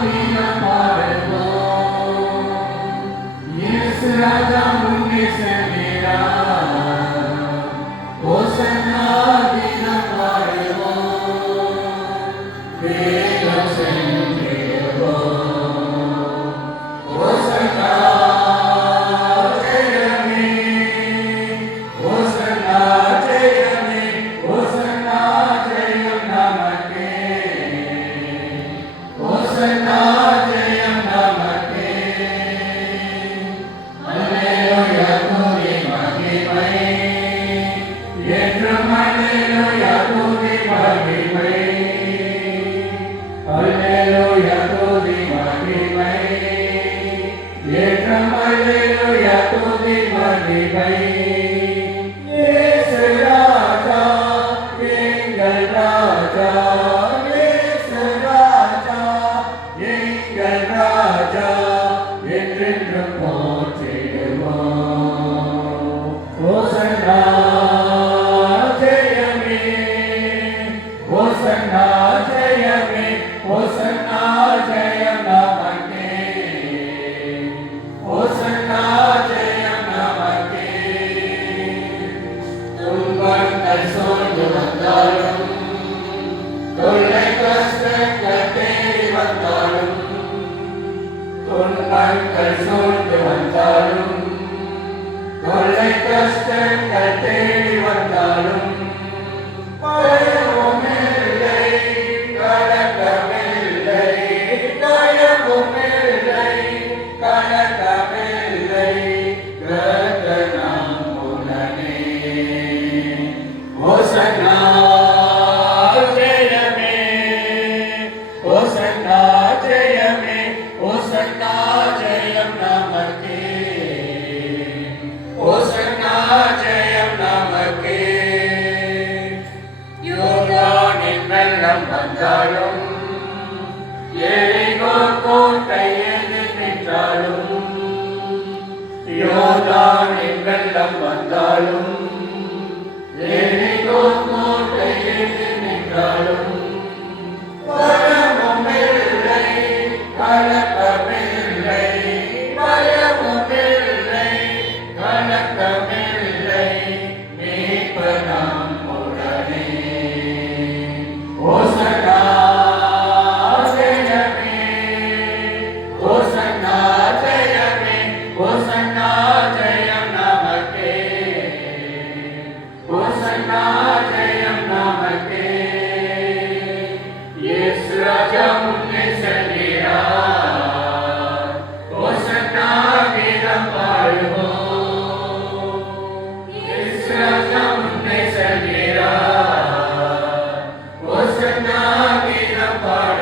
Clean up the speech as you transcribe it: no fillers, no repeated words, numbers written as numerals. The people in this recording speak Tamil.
கீதம் பாடுவோம். இயேசு ராஜா முன்னே செல்கிறார். ஓசன்னா கீதம் பாடுவோம். வேகம் சென்றிடுவோம். ஓசன்னா ஜெயமே, ஓசன்னா ஜெயமே, ஓசன்னா ஜெயம் நமக்கே, ஓசன்னா ஜெயம் நமக்கே. அல்லேலூயா துதி மகிமை, என்றும் அல்லேலூயா துதி மகிமை. அல்லேலூயா துதி மகிமை, என்றும் அல்லேலூயா துதி மகிமை. இயேசு ராஜா, எங்கள் ராஜா, இயேசு ராஜா, எங்கள் ராஜா, என்றென்றும் போற்றிடுவோம். ஓசன்னா ஜெயமே, ஓசன்னா ஜெயமே, ஓசன்னா ஜெயம் நமக்கே, ஓசன்னா ஜெயம் நமக்கே. துன்பங்கள் சூழ்ந்து வந்தாலும், தொல்லை கஷ்டங்கள் தேடி வந்தாலும், துன்பங்கள் சூழ்ந்து வந்தாலும், தொல்லை கஷ்டங்கள் தேடி வந்தாலும், பயமுமில்லை, கலக்கமில்லை, பயமுமில்லை, கலக்கமில்லை, கர்த்தர் நம்முடனே. ஓசன்னா ஜெயமே, ஓசன்னா ஜெயமே, ஓசன்னா ஜெயம் நமக்கே, ஓசன்னா ஜெயம் நமக்கே. யோர்தானின் வெள்ளம் வந்தாலும், எரிகோ கோட்டை எதிர் நின்றாலும், யோர்தானின் வெள்ளம் வந்தாலும், எரிகோ கோட்டை எதிர் நின்றாலும், பயமுமில்லை, கலக்கமில்லை, பயமுமில்லை, கலக்கமில்லை, மீட்பர் நம்முடனே. ஓசன்னா ஜெயமே, ஓசன்னா ஜெயமே, ஓசன்னா ஜெயம் நமக்கே, ஓசன்னா ஜெயம் நமக்கே. இயேசு ராஜா முன்னே செல்கிறார். ஓசன்னா கீதம் பாடுவோம். இயேசு ராஜா முன்னே செல்கிறார். ஓசன்னா கீதம் பாடுவோம்.